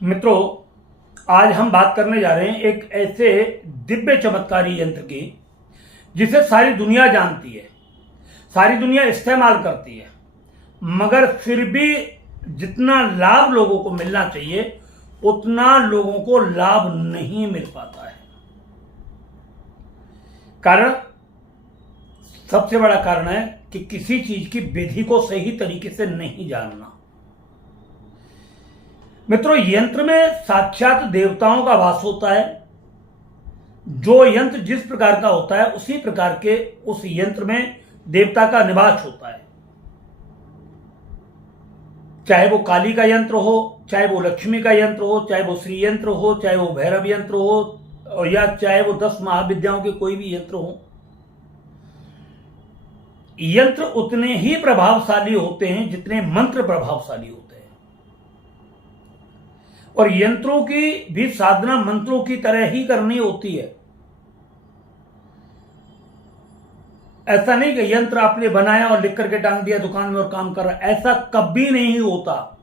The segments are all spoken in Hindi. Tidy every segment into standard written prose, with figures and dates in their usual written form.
मित्रों, आज हम बात करने जा रहे हैं एक ऐसे दिव्य चमत्कारी यंत्र की जिसे सारी दुनिया जानती है, सारी दुनिया इस्तेमाल करती है, मगर फिर भी जितना लाभ लोगों को मिलना चाहिए उतना लोगों को लाभ नहीं मिल पाता है। कारण, सबसे बड़ा कारण है कि किसी चीज की विधि को सही तरीके से नहीं जानना। मित्रों, यंत्र में साक्षात देवताओं का वास होता है। जो यंत्र जिस प्रकार का होता है उसी प्रकार के उस यंत्र में देवता का निवास होता है। चाहे वो काली का यंत्र हो, चाहे वो लक्ष्मी का यंत्र हो, चाहे वो श्री यंत्र हो, चाहे वो भैरव यंत्र हो, या चाहे वो 10 महाविद्याओं के कोई भी यंत्र हो, यंत्र उतने ही प्रभावशाली होते हैं जितने मंत्र प्रभावशाली होते हैं। और यंत्रों की भी साधना मंत्रों की तरह ही करनी होती है। ऐसा नहीं कि यंत्र आपने बनाया और लिख करके टांग दिया दुकान में और काम कर रहा है, ऐसा कभी नहीं होता।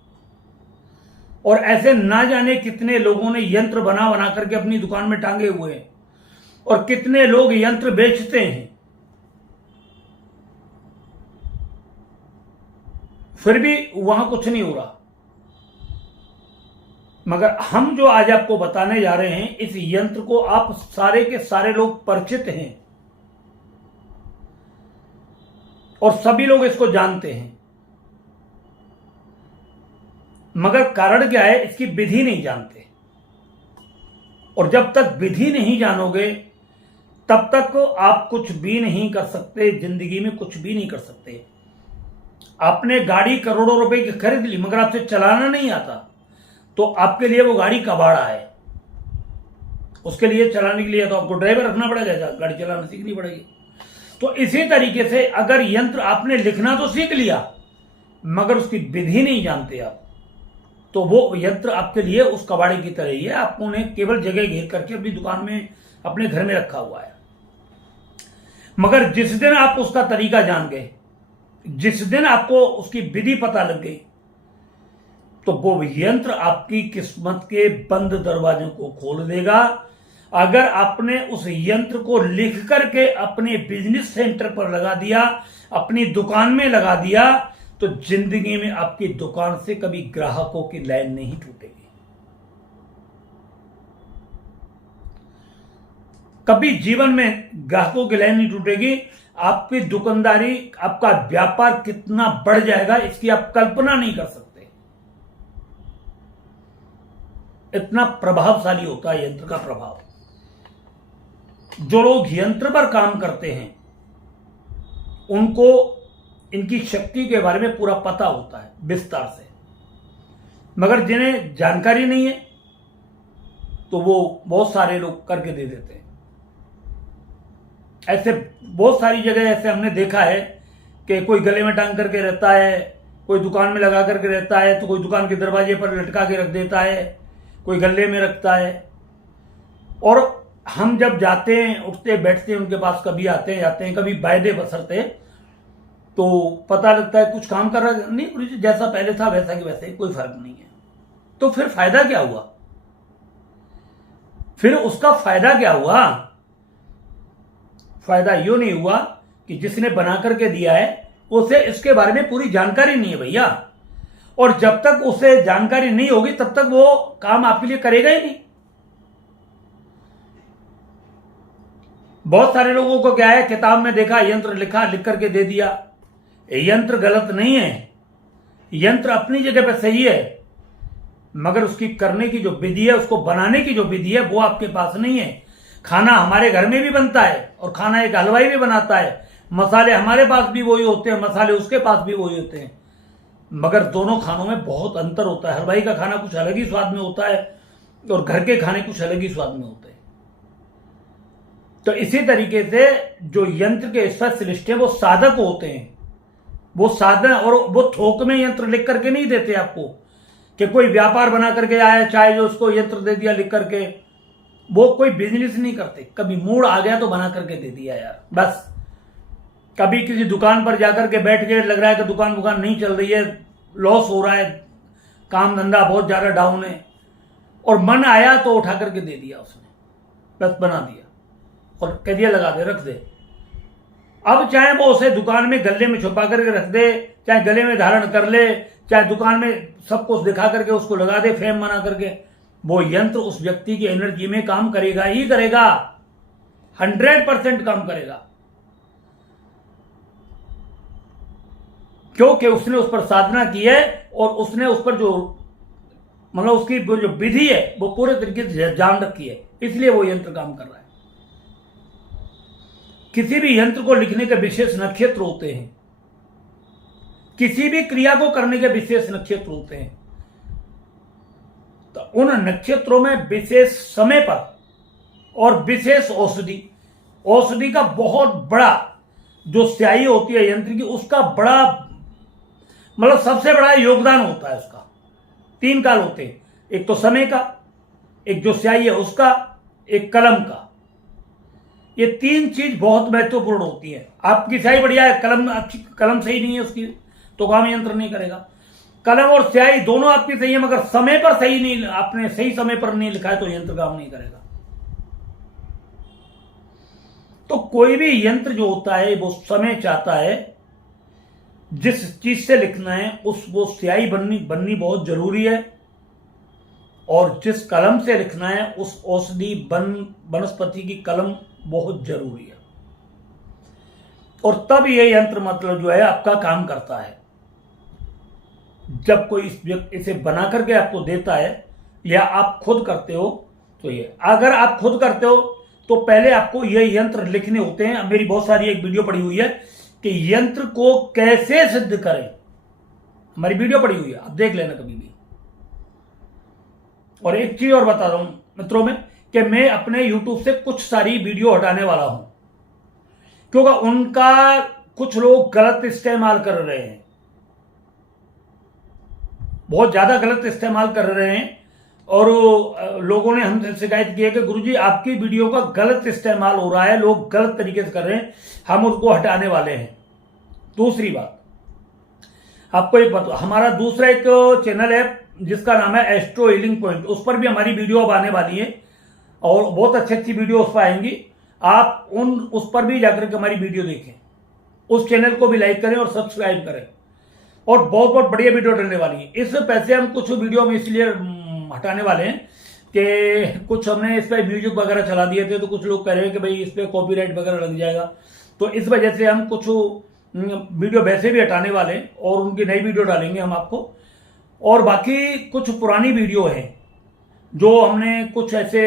और ऐसे ना जाने कितने लोगों ने यंत्र बना बना करके अपनी दुकान में टांगे हुए हैं और कितने लोग यंत्र बेचते हैं, फिर भी वहां कुछ नहीं हो रहा। मगर हम जो आज आपको बताने जा रहे हैं, इस यंत्र को आप सारे के सारे लोग परिचित हैं और सभी लोग इसको जानते हैं, मगर कारण क्या है, इसकी विधि नहीं जानते। और जब तक विधि नहीं जानोगे तब तक आप कुछ भी नहीं कर सकते, जिंदगी में कुछ भी नहीं कर सकते। आपने गाड़ी करोड़ों रुपए की खरीद ली मगर आपसे चलाना नहीं आता, तो आपके लिए वो गाड़ी कबाड़ा है। उसके लिए चलाने के लिए तो आपको ड्राइवर रखना पड़ेगा, गाड़ी चलाना सीखनी पड़ेगी। तो इसी तरीके से अगर यंत्र आपने लिखना तो सीख लिया मगर उसकी विधि नहीं जानते आप, तो वो यंत्र आपके लिए उस कबाड़े की तरह ही है। आपको उन्हें केवल जगह घेर करके अपनी दुकान में, अपने घर में रखा हुआ है। मगर जिस दिन आप उसका तरीका जान गए, जिस दिन आपको उसकी विधि पता लग गई, तो वो यंत्र आपकी किस्मत के बंद दरवाजों को खोल देगा। अगर आपने उस यंत्र को लिख करके अपने बिजनेस सेंटर पर लगा दिया, अपनी दुकान में लगा दिया, तो जिंदगी में आपकी दुकान से कभी ग्राहकों की लाइन नहीं टूटेगी। कभी जीवन में ग्राहकों की लाइन नहीं टूटेगी। आपकी दुकानदारी, आपका व्यापार कितना बढ़ जाएगा इसकी आप कल्पना नहीं कर सकते। इतना प्रभावशाली होता है यंत्र का प्रभाव। जो लोग यंत्र पर काम करते हैं उनको इनकी शक्ति के बारे में पूरा पता होता है विस्तार से, मगर जिन्हें जानकारी नहीं है तो वो बहुत सारे लोग करके दे देते हैं। ऐसे बहुत सारी जगह ऐसे हमने देखा है कि कोई गले में टांग करके रहता है, कोई दुकान में लगा करके रहता है, तो कोई दुकान के दरवाजे पर लटका के रख देता है, कोई गले में रखता है। और हम जब जाते हैं, उठते बैठते हैं उनके पास, कभी आते हैं जाते हैं, कभी वायदे बसरते, तो पता लगता है कुछ काम कर रहा है नहीं, जैसा पहले था वैसा कि वैसे, कोई फर्क नहीं है। तो फिर फायदा क्या हुआ? फिर उसका फायदा क्या हुआ? फायदा यूं नहीं हुआ कि जिसने बना करके दिया है उसे इसके बारे में पूरी जानकारी नहीं है भैया। और जब तक उसे जानकारी नहीं होगी तब तक वो काम आपके लिए करेगा ही नहीं। बहुत सारे लोगों को क्या है, किताब में देखा, यंत्र लिखा, लिख करके दे दिया। यंत्र गलत नहीं है, यंत्र अपनी जगह पे सही है, मगर उसकी करने की जो विधि है, उसको बनाने की जो विधि है, वो आपके पास नहीं है। खाना हमारे घर में भी बनता है और खाना एक हलवाई भी बनाता है। मसाले हमारे पास भी वही होते हैं, मसाले उसके पास भी वही होते हैं, मगर दोनों खानों में बहुत अंतर होता है। हलवाई का खाना कुछ अलग ही स्वाद में होता है और घर के खाने कुछ अलग ही स्वाद में होते हैं। तो इसी तरीके से जो यंत्र के स्पेशलिस्ट हैं वो साधक होते हैं। वो साधन, और वो थोक में यंत्र लिख करके नहीं देते आपको कि कोई व्यापार बना करके आया, चाहे जो उसको यंत्र दे दिया लिख करके, वो कोई बिजनेस नहीं करते। कभी मूड आ गया तो बना करके दे दिया यार, बस। कभी किसी दुकान पर जाकर के बैठ के लग रहा है कि दुकान नहीं चल रही है, लॉस हो रहा है, काम धंधा बहुत ज्यादा डाउन है, और मन आया तो उठा करके दे दिया उसने, बस बना दिया और कह दिया लगा दे, रख दे। अब चाहे वो उसे दुकान में गले में छुपा करके रख दे, चाहे गले में धारण कर ले, चाहे दुकान में सब कुछ दिखा करके उसको लगा दे फेम बना करके, वो यंत्र उस व्यक्ति की एनर्जी में काम करेगा ही करेगा, 100% काम करेगा, क्योंकि उसने उस पर साधना की है और उसने उस पर जो मतलब उसकी जो विधि है वो पूरे तरीके से जान रखी है, इसलिए वो यंत्र काम कर रहा है। किसी भी यंत्र को लिखने के विशेष नक्षत्र होते हैं, किसी भी क्रिया को करने के विशेष नक्षत्र होते हैं, तो उन नक्षत्रों में विशेष समय पर और विशेष औषधि का बहुत बड़ा जो स्याही होती है यंत्र की, उसका बड़ा मतलब सबसे बड़ा योगदान होता है उसका। 3 काल होते हैं, एक तो समय का, एक जो स्याही है उसका, एक कलम का। ये 3 चीज बहुत महत्वपूर्ण होती है। आपकी स्याही बढ़िया है, कलम अच्छी, कलम सही नहीं है उसकी तो काम यंत्र नहीं करेगा। कलम और स्याही दोनों आपकी सही है, मगर समय पर सही नहीं, आपने सही समय पर नहीं लिखा है तो यंत्र काम नहीं करेगा। तो कोई भी यंत्र जो होता है वो समय चाहता है, जिस चीज से लिखना है वो स्याही बननी बहुत जरूरी है, और जिस कलम से लिखना है उस औषधि वनस्पति की कलम बहुत जरूरी है, और तब ये यंत्र मतलब जो है आपका काम करता है। जब कोई इसे बना करके आपको देता है या आप खुद करते हो, तो ये अगर आप खुद करते हो तो पहले आपको ये यंत्र लिखने होते हैं। मेरी बहुत सारी एक वीडियो पड़ी हुई है कि यंत्र को कैसे सिद्ध करें, हमारी वीडियो पड़ी हुई है, आप देख लेना कभी भी। और एक चीज और बता रहा हूं मित्रों में कि मैं अपने YouTube से कुछ सारी वीडियो हटाने वाला हूं, क्योंकि उनका कुछ लोग गलत इस्तेमाल कर रहे हैं, बहुत ज्यादा गलत इस्तेमाल कर रहे हैं, और लोगों ने हमसे शिकायत की है कि गुरुजी आपकी वीडियो का गलत इस्तेमाल हो रहा है, लोग गलत तरीके से कर रहे हैं, हम उनको हटाने वाले हैं। दूसरी बात आपको एक बात, हमारा दूसरा एक चैनल है जिसका नाम है एस्ट्रो हीलिंग पॉइंट, उस पर भी हमारी वीडियो अब आने वाली है और बहुत अच्छी वीडियो उस पर आएंगी। आप उस पर भी जाकर के हमारी वीडियो देखें, उस चैनल को भी लाइक करें और सब्सक्राइब करें, और बहुत बहुत बढ़िया वीडियो डलने वाली है। इस पैसे हम कुछ वीडियो में इसलिए हटाने वाले हैं कि कुछ हमने इस पर म्यूजिक वगैरह चला दिए थे, तो कुछ लोग कह रहे हैं कि भाई इस पर कॉपीराइट वगैरह लग जाएगा, तो इस वजह से हम कुछ वीडियो वैसे भी हटाने वाले हैं और उनकी नई वीडियो डालेंगे हम आपको। और बाकी कुछ पुरानी वीडियो है जो हमने कुछ ऐसे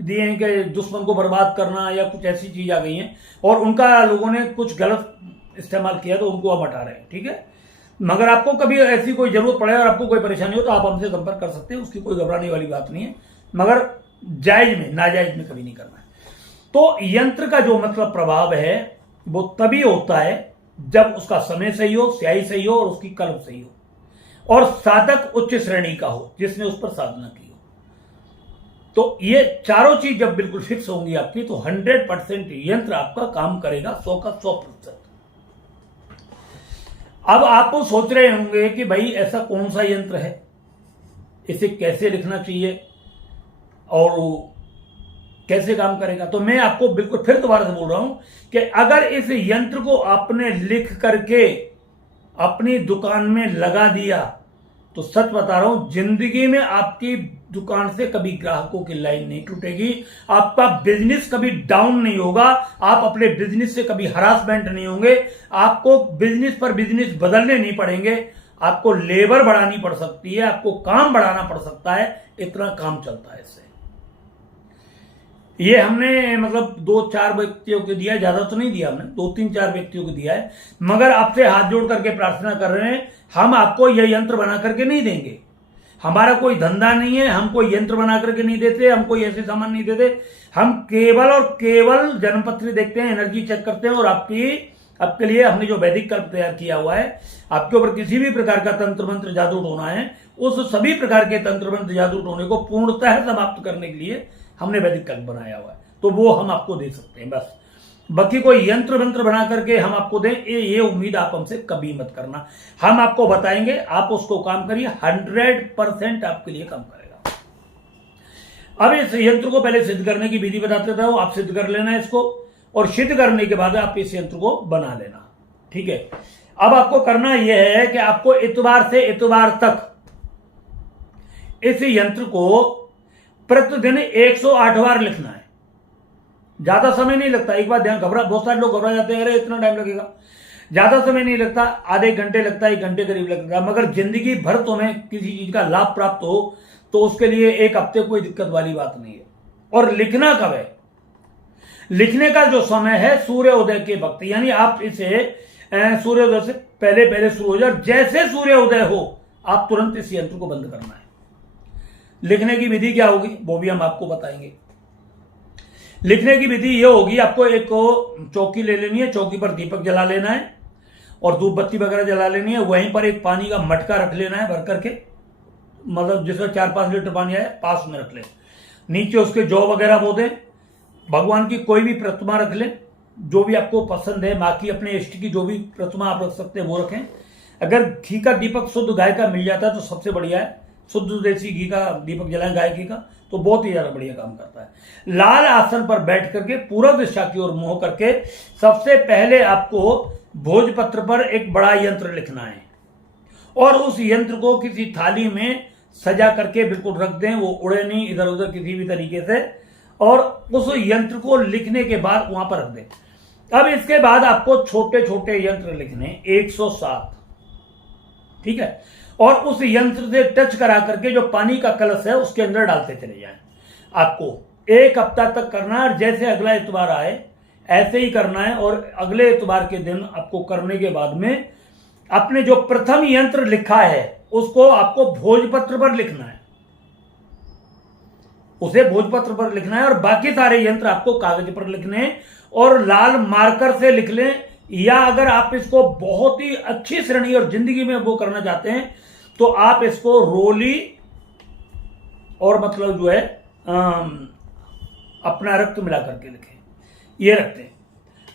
दिए हैं कि दुश्मन को बर्बाद करना या कुछ ऐसी चीज आ गई हैं, और उनका लोगों ने कुछ गलत इस्तेमाल किया तो उनको हम हटा रहे हैं, ठीक है। मगर आपको कभी ऐसी कोई जरूरत पड़े और आपको कोई परेशानी हो तो आप हमसे संपर्क कर सकते हैं, उसकी कोई घबराने वाली बात नहीं है, मगर जायज में, नाजायज में कभी नहीं करना है। तो यंत्र का जो मतलब प्रभाव है वो तभी होता है जब उसका समय सही हो, स्याही सही हो और उसकी कलम सही हो, और साधक उच्च श्रेणी का हो जिसने उस पर साधना की हो। तो ये चारों चीज जब बिल्कुल फिक्स होंगी आपकी, तो 100% यंत्र आपका काम करेगा, 100 का 100%। अब आप सोच रहे होंगे कि भाई ऐसा कौन सा यंत्र है, इसे कैसे लिखना चाहिए और कैसे काम करेगा। तो मैं आपको बिल्कुल फिर दोबारा से बोल रहा हूं कि अगर इस यंत्र को आपने लिख करके अपनी दुकान में लगा दिया तो सच बता रहा हूं, जिंदगी में आपकी दुकान से कभी ग्राहकों की लाइन नहीं टूटेगी, आपका बिजनेस कभी डाउन नहीं होगा, आप अपने बिजनेस से कभी हरासमेंट नहीं होंगे, आपको बिजनेस पर बिजनेस बदलने नहीं पड़ेंगे, आपको लेबर बढ़ानी पड़ सकती है, आपको काम बढ़ाना पड़ सकता है, इतना काम चलता है इससे। ये हमने मतलब 2-4 व्यक्तियों को दिया है, ज्यादा तो नहीं दिया हमने, 2-3-4 व्यक्तियों को दिया है, मगर आपसे हाथ जोड़ करके प्रार्थना कर रहे हैं, हम आपको यह यंत्र बना करके नहीं देंगे, हमारा कोई धंधा नहीं है, हम कोई यंत्र बना करके नहीं देते, हम कोई ऐसे सामान नहीं देते, हम केवल और केवल जन्मपत्री देखते हैं, एनर्जी चेक करते हैं, और आपके लिए हमने जो वैदिक कल्प तैयार किया हुआ है, आपके ऊपर किसी भी प्रकार का तंत्र मंत्र जादू टोना है, उस सभी प्रकार के तंत्र मंत्र जादू टोने को पूर्णतः समाप्त करने के लिए हमने वैदिक कल्प बनाया हुआ है, तो वो हम आपको दे सकते हैं बस। बाकी कोई यंत्र मंत्र बना करके हम आपको दें, ये उम्मीद आप हमसे कभी मत करना। हम आपको बताएंगे, आप उसको काम करिए, 100% आपके लिए काम करेगा। अब इस यंत्र को पहले सिद्ध करने की विधि बताते थे, आप सिद्ध कर लेना है इसको, और सिद्ध करने के बाद आप इस यंत्र को बना लेना। ठीक है, अब आपको करना यह है कि आपको इतवार से इतवार तक इस यंत्र को प्रतिदिन 108 बार लिखना है। ज्यादा समय नहीं लगता, एक बार ध्यान, बहुत सारे लोग घबरा जाते हैं, अरे इतना टाइम लगेगा। ज्यादा समय नहीं लगता, आधे घंटे लगता है, 1 घंटे करीब लगता है। मगर जिंदगी भर तुम्हें किसी चीज का लाभ प्राप्त हो तो उसके लिए 1 हफ्ते कोई दिक्कत वाली बात नहीं है। और लिखना कब है? लिखने का जो समय है सूर्योदय के वक्त, यानी आप इसे सूर्योदय से पहले पहले शुरू हो जाए, जैसे सूर्योदय हो आप तुरंत इस यंत्र को बंद करना है। लिखने की विधि क्या होगी वो भी हम आपको बताएंगे। लिखने की विधि यह होगी, आपको एक चौकी ले लेनी है, चौकी पर दीपक जला लेना है और धूप बत्ती वगैरह जला लेनी है। वहीं पर एक पानी का मटका रख लेना है भर करके, मतलब जिसमें 4-5 लीटर पानी आए पास में रख ले। नीचे उसके जौ वगैरह बो दें, भगवान की कोई भी प्रतिमा रख लें, जो भी आपको पसंद है, माँ की, अपने इष्ट की जो भी प्रतिमा आप रख सकते हैं वो रखें। अगर घी का दीपक शुद्ध गाय का मिल जाता है तो सबसे बढ़िया है, शुद्ध देसी घी का दीपक जलाएं गाय घी का, तो बहुत ही ज्यादा बढ़िया काम करता है। लाल आसन पर बैठ करके पूर्व दिशा की ओर मुंह करके सबसे पहले आपको भोजपत्र पर एक बड़ा यंत्र लिखना है और उस यंत्र को किसी थाली में सजा करके बिल्कुल रख दें, वो उड़े नहीं इधर उधर किसी भी तरीके से, और उस यंत्र को लिखने के बाद वहां पर रख दें। अब इसके बाद आपको छोटे छोटे यंत्र लिखने 107, ठीक है, और उस यंत्र से टच करा करके जो पानी का कलश है उसके अंदर डालते चले जाएं। आपको 1 हफ्ता तक करना है, और जैसे अगला इतवार आए ऐसे ही करना है। और अगले इतवार के दिन आपको करने के बाद में अपने जो प्रथम यंत्र लिखा है उसको आपको भोजपत्र पर लिखना है, उसे भोजपत्र पर लिखना है, और बाकी सारे यंत्र आपको कागज पर लिखने हैं और लाल मार्कर से लिख लें। या अगर आप इसको बहुत ही अच्छी श्रेणी और जिंदगी में वो करना चाहते हैं तो आप इसको रोली और मतलब जो है अपना रक्त मिला करके लिखें, ये रखते हैं।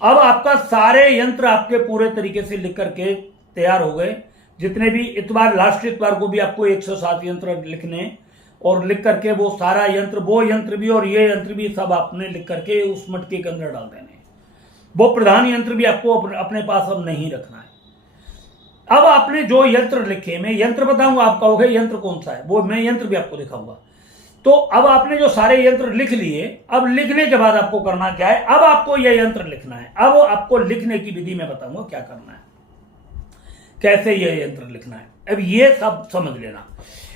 अब आपका सारे यंत्र आपके पूरे तरीके से लिख करके तैयार हो गए। जितने भी इतवार, लास्ट इतवार को भी आपको 107 यंत्र लिखने, और लिख करके वो सारा यंत्र, वो यंत्र भी और ये यंत्र भी सब आपने लिख करके उस मटके के अंदर डाल देने। वो प्रधान यंत्र भी आपको अपने पास अब नहीं रखना है। अब आपने जो यंत्र लिखे, मैं यंत्र बताऊंगा, आप कहोगे यंत्र कौन सा है, वो मैं यंत्र भी आपको दिखाऊंगा। तो अब आपने जो सारे यंत्र लिख लिए, अब लिखने के बाद आपको करना क्या है, अब आपको यह यंत्र लिखना है। अब आपको लिखने की विधि मैं बताऊंगा क्या करना है, कैसे यह यंत्र लिखना है। अब ये सब समझ लेना।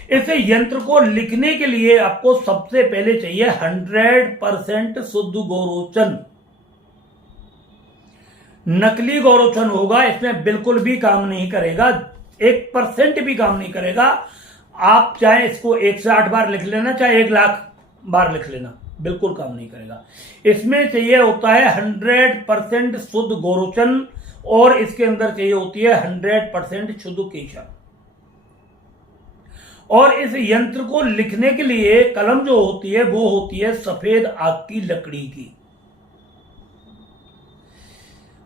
इस यंत्र को लिखने के लिए आपको सबसे पहले चाहिए 100% शुद्ध गोरोचन। नकली गोरोचन होगा, इसमें बिल्कुल भी काम नहीं करेगा, 1% भी काम नहीं करेगा। आप चाहे इसको 108 बार लिख लेना, चाहे 1,00,000 बार लिख लेना, बिल्कुल काम नहीं करेगा। इसमें चाहिए होता है 100% शुद्ध गोरोचन, और इसके अंदर चाहिए होती है 100% शुद्ध केशर। और इस यंत्र को लिखने के लिए कलम जो होती है वो होती है सफेद आग की लकड़ी की।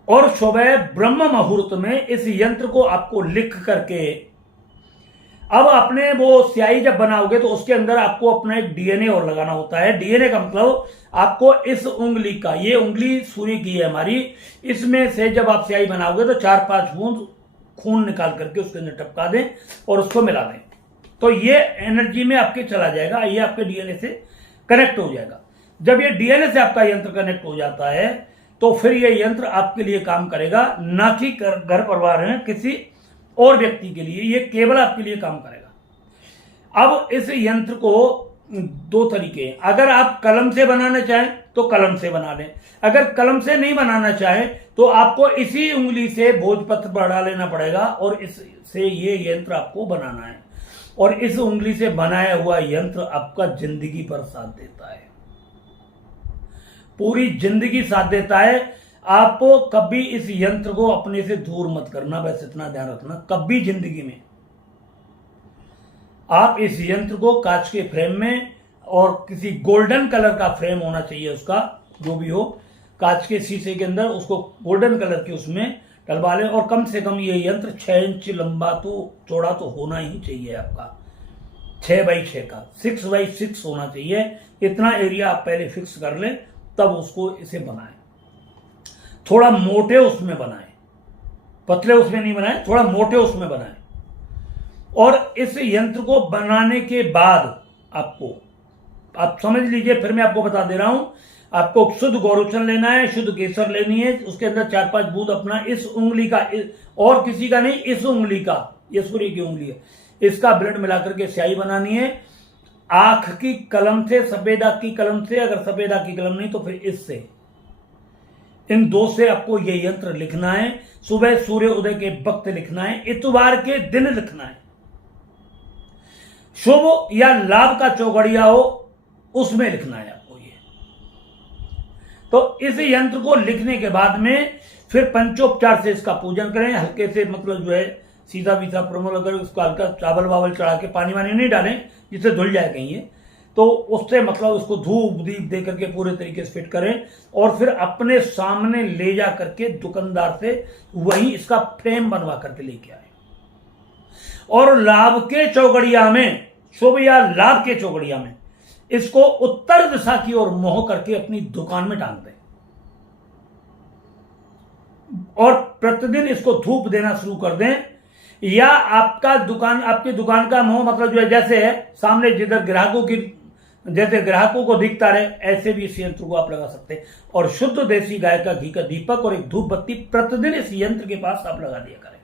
और सुबह ब्रह्म मुहूर्त में इस यंत्र को आपको लिख करके, अब आपने वो स्याही जब बनाओगे तो उसके अंदर आपको अपना एक डीएनए और लगाना होता है। डीएनए का मतलब आपको इस उंगली का, ये उंगली सूर्य की है हमारी, इसमें से जब आप स्याही बनाओगे तो 4-5 बूंद खून निकाल करके उसके अंदर टपका दें और उसको मिला दें, तो ये एनर्जी में आपके चला जाएगा, ये आपके डीएनए से कनेक्ट हो जाएगा। जब ये डीएनए से आपका यंत्र कनेक्ट हो जाता है तो फिर ये यंत्र आपके लिए काम करेगा, ना कि घर परिवार में किसी और व्यक्ति के लिए, ये केवल आपके लिए काम करेगा। अब इस यंत्र को 2 तरीके हैं, अगर आप कलम से बनाना चाहें तो कलम से बना लें, अगर कलम से नहीं बनाना चाहें तो आपको इसी उंगली से भोजपत्र पर डाल लेना पड़ेगा और इससे ये यंत्र आपको बनाना है। और इस उंगली से बनाया हुआ यंत्र आपका जिंदगी भर साथ देता है, पूरी जिंदगी साथ देता है। आप कभी इस यंत्र को अपने से दूर मत करना, बस इतना ध्यान रखना, कभी जिंदगी में आप इस यंत्र को कांच के फ्रेम में, और किसी गोल्डन कलर का फ्रेम होना चाहिए उसका, जो भी हो, कांच के शीशे के अंदर उसको गोल्डन कलर के उसमें डलवा लें। और कम से कम ये यंत्र 6 इंच लंबा तो चौड़ा तो होना ही चाहिए आपका, 6x6 का 6x6 होना चाहिए। इतना एरिया आप पहले फिक्स कर लें, तब उसको इसे बनाएं। थोड़ा मोटे उसमें बनाएं, पतले उसमें नहीं बनाएं, थोड़ा मोटे उसमें बनाएं। और इस यंत्र को बनाने के बाद आपको, आप समझ लीजिए, फिर मैं आपको बता दे रहा हूं, आपको शुद्ध गौरोचन लेना है, शुद्ध केसर लेनी है, उसके अंदर 4-5 बूंद अपना इस उंगली का, और किसी का नहीं, इस उंगली का, ये सूर्य की उंगली है, इसका ब्लड मिलाकर के स्याही बनानी है। आंख की कलम से, सफेद आंख की कलम से, अगर सफेद आंख की कलम नहीं तो फिर इससे, इन दो से आपको ये यंत्र लिखना है। सुबह सूर्य उदय के वक्त लिखना है, इतवार के दिन लिखना है। शुभ या लाभ का चौगड़िया हो उसमें लिखना है आपको ये। तो इस यंत्र को लिखने के बाद में फिर पंचोपचार से इसका पूजन करें। हल्के से, मतलब जो है सीधा बीसा प्रमोल, अगर उसको हल्का चावल वावल चढ़ा के, पानी वानी नहीं डालें जिससे धुल जाए कहीं ये, तो उससे मतलब उसको धूप दीप दे करके पूरे तरीके से फिट करें। और फिर अपने सामने ले जा करके दुकानदार से वही इसका फ्रेम बनवा करके लेके आए, और लाभ के चौगड़िया में, शुभ या लाभ के चौगड़िया में इसको उत्तर दिशा की ओर मोह करके अपनी दुकान में टांग दें। और प्रतिदिन इसको धूप देना शुरू कर दें। या आपका दुकान, आपकी दुकान का मोह मतलब जो है, जैसे है सामने जिधर ग्राहकों की, जैसे ग्राहकों को दिखता रहे, ऐसे भी इस यंत्र को आप लगा सकते हैं। और शुद्ध देसी गाय का घी का दीपक और एक धूप बत्ती प्रतिदिन इस यंत्र के पास आप लगा दिया करें।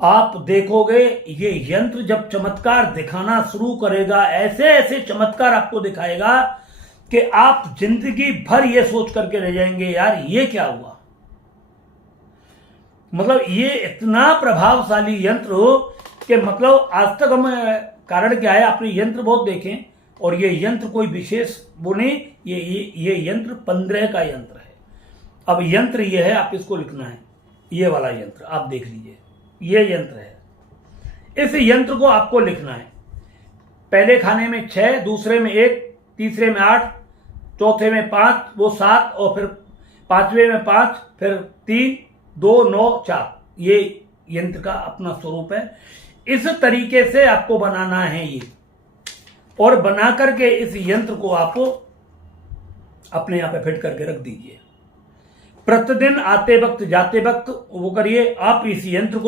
आप देखोगे ये यंत्र जब चमत्कार दिखाना शुरू करेगा, ऐसे ऐसे चमत्कार आपको दिखाएगा कि आप जिंदगी भर ये सोच करके रह जाएंगे, यार ये क्या हुआ। मतलब ये इतना प्रभावशाली यंत्र हो कि मतलब आज तक हम, कारण क्या है, आपने यंत्र बहुत देखे, और ये यंत्र कोई विशेष वो नहीं, ये यंत्र 15 का यंत्र है। अब यंत्र ये है, आप इसको लिखना है, ये वाला यंत्र आप देख लीजिए, ये यंत्र है। इस यंत्र को आपको लिखना है। पहले खाने में 6, दूसरे में 1, तीसरे में 8, चौथे में 5, वो 7, और फिर पांचवें में 5, फिर 3, 2, 9, 4। ये यंत्र का अपना स्वरूप है। इस तरीके से आपको बनाना है ये, और बना करके इस यंत्र को आप अपने यहां पे फिट करके रख दीजिए। प्रतिदिन आते वक्त जाते वक्त वो करिए। आप इस यंत्र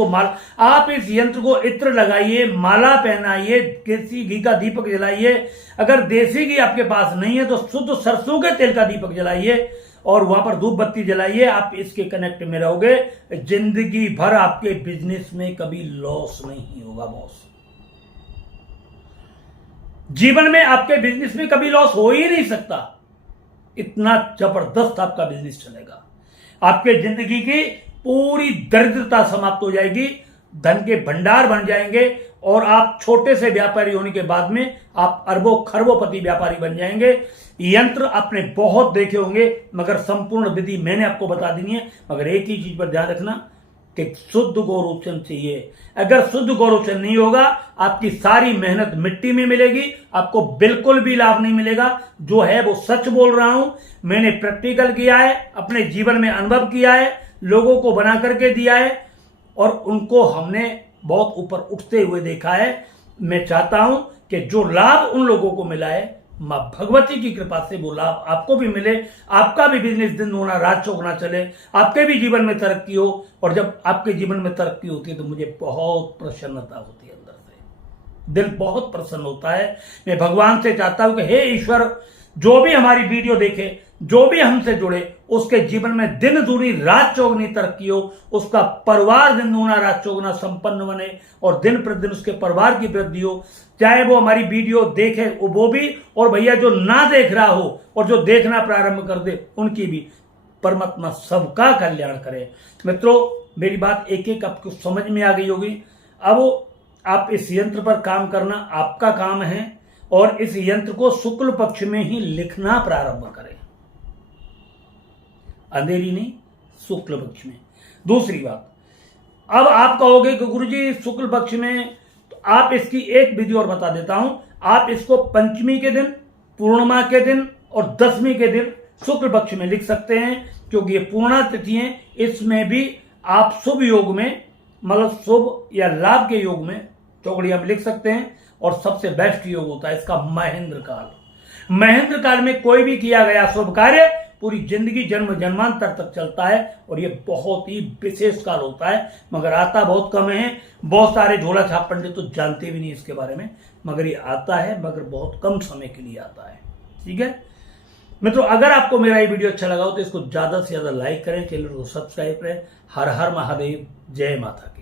को इत्र लगाइए, माला पहनाइए, देसी घी का दीपक जलाइए। अगर देसी घी आपके पास नहीं है तो शुद्ध सरसों के तेल का दीपक जलाइए, और वहां पर धूप बत्ती जलाइए। आप इसके कनेक्ट में रहोगे, जिंदगी भर आपके बिजनेस में कभी लॉस नहीं होगा बॉस। जीवन में आपके बिजनेस में कभी लॉस हो ही नहीं सकता। इतना जबरदस्त आपका बिजनेस चलेगा। आपके जिंदगी की पूरी दरिद्रता समाप्त हो जाएगी, धन के भंडार बन जाएंगे, और आप छोटे से व्यापारी होने के बाद में आप अरबों खरबोपति व्यापारी बन जाएंगे। यंत्र आपने बहुत देखे होंगे, मगर संपूर्ण विधि मैंने आपको बता दी है। मगर एक ही चीज पर ध्यान रखना कि शुद्ध गौरोचन चाहिए। अगर शुद्ध गौरोचन नहीं होगा, आपकी सारी मेहनत मिट्टी में मिलेगी, आपको बिल्कुल भी लाभ नहीं मिलेगा। जो है वो सच बोल रहा हूं, मैंने प्रैक्टिकल किया है, अपने जीवन में अनुभव किया है, लोगों को बना करके दिया है, और उनको हमने बहुत ऊपर उठते हुए देखा है। मैं चाहता हूं कि जो लाभ उन लोगों को मिला है, मां भगवती की कृपा से वो लाभ आपको भी मिले, आपका भी बिजनेस दिन दुगना रात चौगुना चले, आपके भी जीवन में तरक्की हो। और जब आपके जीवन में तरक्की होती है तो मुझे बहुत प्रसन्नता होती है, अंदर से दिल बहुत प्रसन्न होता है। मैं भगवान से चाहता हूं कि हे ईश्वर, जो भी हमारी वीडियो देखे, जो भी हमसे जुड़े, उसके जीवन में दिन दूनी रात चौगुनी तरक्की हो, उसका परिवार दिन दूना रात चौगुना संपन्न बने, और दिन प्रतिदिन उसके परिवार की वृद्धि हो। चाहे वो हमारी वीडियो देखे वो भी, और भैया जो ना देख रहा हो और जो देखना प्रारंभ कर दे उनकी भी, परमात्मा सबका कल्याण करे। मित्रों, मेरी बात एक एक आपको समझ में आ गई होगी। अब आप इस यंत्र पर काम करना आपका काम है, और इस यंत्र को शुक्ल पक्ष में ही लिखना प्रारंभ करें, अंधेरी नहीं, शुक्ल पक्ष में। दूसरी बात, अब आप कहोगे कि गुरुजी शुक्ल पक्ष में, तो आप इसकी एक विधि और बता देता हूं। आप इसको पंचमी के दिन, पूर्णिमा के दिन और दशमी के दिन शुक्ल पक्ष में लिख सकते हैं, क्योंकि ये पूर्णा तिथि है। इसमें भी आप शुभ योग में, मतलब शुभ या लाभ के योग में चौकड़िया में लिख सकते हैं। और सबसे बेस्ट योग होता है इसका महेंद्र काल। महेंद्र काल में कोई भी किया गया शुभ कार्य पूरी जिंदगी जन्म जन्मांतर तक चलता है और ये बहुत ही विशेष काल होता है, मगर आता बहुत कम है। बहुत सारे झोला छाप पंडित तो जानते भी नहीं इसके बारे में, मगर ये आता है, मगर बहुत कम समय के लिए आता है। ठीक है मित्रों, अगर आपको मेरा ये वीडियो अच्छा लगा हो तो इसको ज्यादा से ज्यादा लाइक करें, चैनल को सब्सक्राइब करें। हर हर महादेव, जय माता।